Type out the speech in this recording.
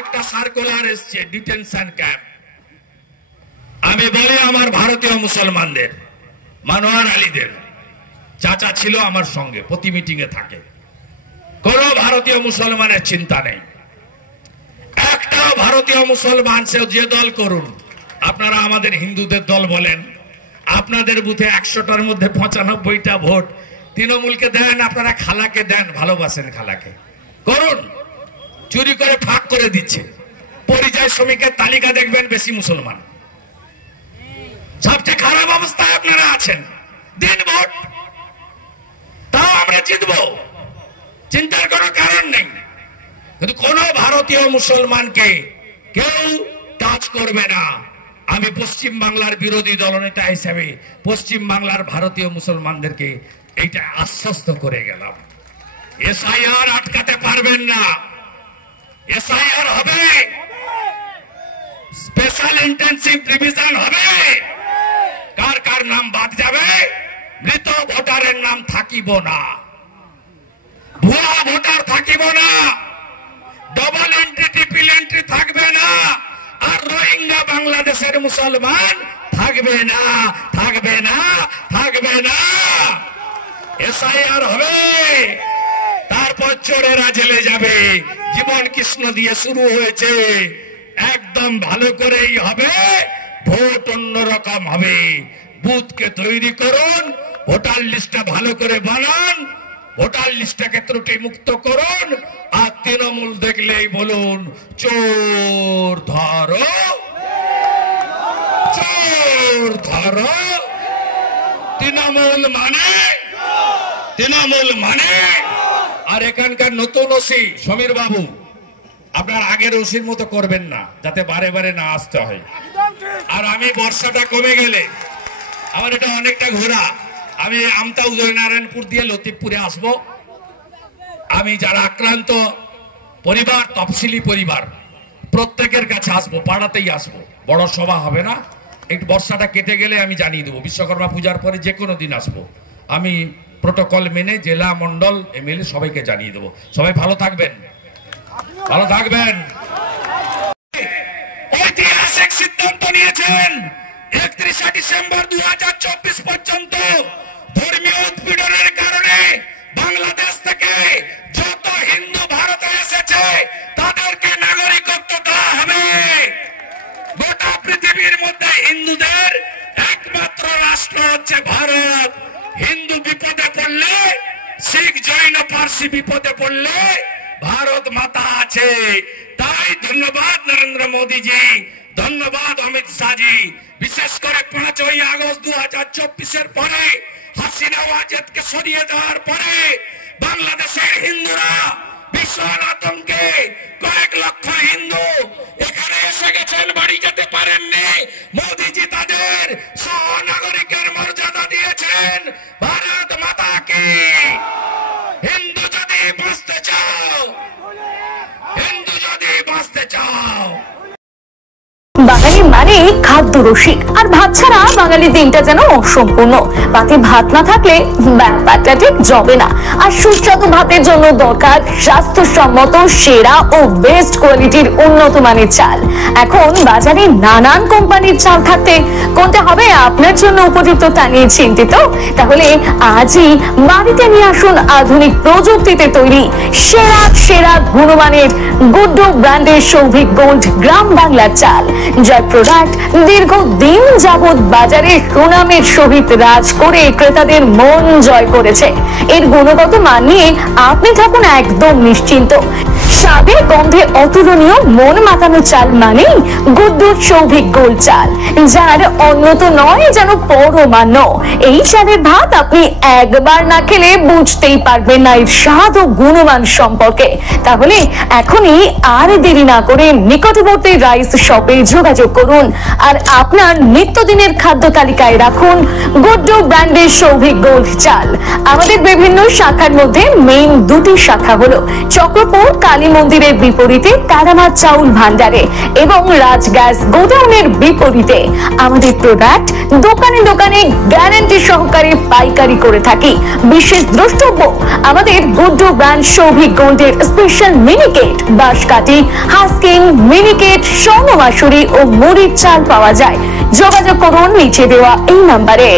একটা সার্কুলার এসছে detention camp. আমি বলি আমার ভারতীয় মুসলমানদের, মানোয়ার আলীদের চাচা ছিল আমার সঙ্গে, প্রতি মিটিং এ থাকে, কোন ভারতীয় মুসলমানের চিন্তা নেই। একটা ভারতীয় মুসলমান সে যে দল করুন, আপনারা আমাদের হিন্দুদের দল বলেন, আপনাদের বুথে 100টার মধ্যে 95টা ভোট তৃণমূলকে দেন, আপনারা খালাকে দেন, ভালোবাসেন খালাকে, করুন, চুরি করে ফাঁক করে দিচ্ছে। পরিযায়ী শ্রমিকের তালিকা দেখবেন বেশি মুসলমান। সবচেয়ে খারাপ অবস্থায় আপনারা আছেন, দিন ভোট, তাও আমরা জিতবো, চিন্তার কোনো কারণ নেই। কিন্তু কোন ভারতীয় মুসলমানকে কেউ টাচ করবে না। আমি পশ্চিম বাংলার বিরোধী দলনেতা হিসেবে পশ্চিম বাংলার ভারতীয় মুসলমানদেরকে এইটা আশ্বস্ত করে গেলাম। এসআইআর আটকাতে পারবেন না, এসআইআর হবে, স্পেশাল ইন্টেনসিভ রিভিশন হবে। কার কার নাম বাদ যাবে? মৃত ভোটারের নাম থাকিব না, ভুয়া ভোটার থাকিব না, ডবল এন্ট্রি ট্রিপল এন্ট্রি থাকবে না, আর রোহিঙ্গা বাংলাদেশের মুসলমান থাকবে না, থাকবে না, থাকবে না। এসআইআর হবে, তারপর চোরেরা জেলে যাবে। জীবন কৃষ্ণ দিয়ে শুরু হয়েছে, একদম ভালো করেই হবে। ভোট অন্যরকম হবে। বুথকে তৈরি করুন, ভোটার লিস্টটা ভালো করে বানান, ভোটার লিস্টটাকে ত্রুটি মুক্ত করুন। আর তৃণমূল দেখলেই বলুন চোর ধরো, চোর ধরো। তৃণমূল মানে, তৃণমূল মানে। আর এখানকার নতুন ওসি সমীর বাবু, আপনার আগের ওসির মতো করবেন না, যাতে বারে বারে না আসতে হয়। আর আমি বর্ষাটা কমে গেলে, আমার এটা অনেকটা ঘোরা, আমি আমতা উদয়নারায়ণপুর দিয়ে লতিফপুরে আসব। আমি যারা আক্রান্ত পরিবার, তফসিলি পরিবার, প্রত্যেকের কাছে আসবো, পাড়াতেই আসবো, বড় সভা হবে না। একটু বর্ষাটা কেটে গেলে আমি জানিয়ে দেবো, বিশ্বকর্মা পূজার পরে যে কোনো দিন আসবো। আমি প্রোটোকল মেনে জেলা, মন্ডল, এমএলএ সবাইকে জানিয়ে দেবো। সবাই ভালো থাকবেন, ভালো থাকবেন। ঐতিহাসিক সিদ্ধান্ত নিয়েছেন 31 ডিসেম্বর 2024 পর্যন্ত ধর্মীয় উৎপীড়নের কারণে বাংলাদেশ থেকে যত হিন্দু ভারতে এসেছে তাদেরকে নাগরিকত্ব দেওয়া হবে। গোটা পৃথিবীর মধ্যে হিন্দুদের একমাত্র রাষ্ট্র হচ্ছে ভারত। হিন্দু বিপদে পড়লে, শিখ, জৈন, পার্সি বিপদে পড়লে ভারত মাতা আছে। তাই ধন্যবাদ নরেন্দ্র মোদীজি, ধন্যবাদ অমিত শাহজি। বিশেষ করে 5ই আগস্ট 2024 পরে হাসিনা ওয়াজেদকে সরিয়ে দেওয়ার পরে বাংলাদেশের হিন্দুরা বিশাল আতঙ্কে, কয়েক লক্ষ হিন্দু এখানে এসে গেছেন, বাড়ি যেতে পারেননি। মোদীজি তাদের সহনাগরিকের মর্যাদা দিয়েছেন। ভারত মাতাকে। হিন্দু যদি বাঁচতে চাও, হিন্দু যদি বাঁচতে চাও। বাঙালি মানে খাদ্য রসিক, আর ভাত ছাড়া বাঙালি দিনটা যেন অসম্পূর্ণ। পাতে ভাত না থাকলে ব্যাপারটা ঠিক জমে না। আর সুস্বাদু ভাতের জন্য দরকার স্বাস্থ্যসম্মত, সেরা ও বেস্ট কোয়ালিটির উন্নত মানের চাল। এখন বাজারে নানান কোম্পানির চাল থাকতে কোনটা হবে আপনার জন্য উপযুক্ত তা নিয়ে চিন্তিত? তাহলে আজই বাড়িতে নিয়ে আসুন আধুনিক প্রযুক্তিতে তৈরি সেরা সেরা গুণমানের গুড্ডু ব্র্যান্ডের সৌভিক গোল্ড গ্রাম বাংলার চাল, যার প্রোডাক্ট দীর্ঘদিন যাবৎ বাজারে সুনামের সহিত রাজ করে ক্রেতাদের মন জয় করেছে। এর গুণগত মান নিয়ে আপনি থাকুন একদম নিশ্চিন্ত। স্বাদে গন্ধে অতুলনীয়, মন মাতানো চাল মানেই গুড্ডুর সৌভিক গোল্ড চাল, যার অন্যত নয় যেন পরমান্ন। এই চালের ভাত আপনি একবার না খেলে বুঝতেই পারবেন না এর স্বাদ ও গুণমান সম্পর্কে। তাহলে এখনই আর দেরি না করে নিকটবর্তী রাইস শপে যোগাযোগ করুন। আর আপনার নিত্যদিনের খাদ্য তালিকায় রাখুন গুড্ডু ব্র্যান্ডের সৌভিক গোল্ড চাল। আমাদের বিভিন্ন শাখার মধ্যে মেইন দুটি শাখা হলো চক্রপুর কালী মন্দিরের বিপরীতে কারামাত চাউল ভান্ডারে এবং রাজ গ্যাস গোডাউনের বিপরীতে। আমাদের প্রোডাক্ট দোকানে দোকানে গ্যারান্টি সহকারে পাইকারি করে থাকি। বিশেষ দ্রষ্টব্য, আমাদের গুড্ডু ব্র্যান্ড সৌভিক গোল্ডের স্পেশাল মিনিকেট, বাঁশকাঠি, হাস্কিং, মিনিকেট, স্বর্ণ মাসুরি ও মুড়ির চাল পাওয়া যায়। যোগাযোগ করুন নিচে দেওয়া এই নাম্বারে।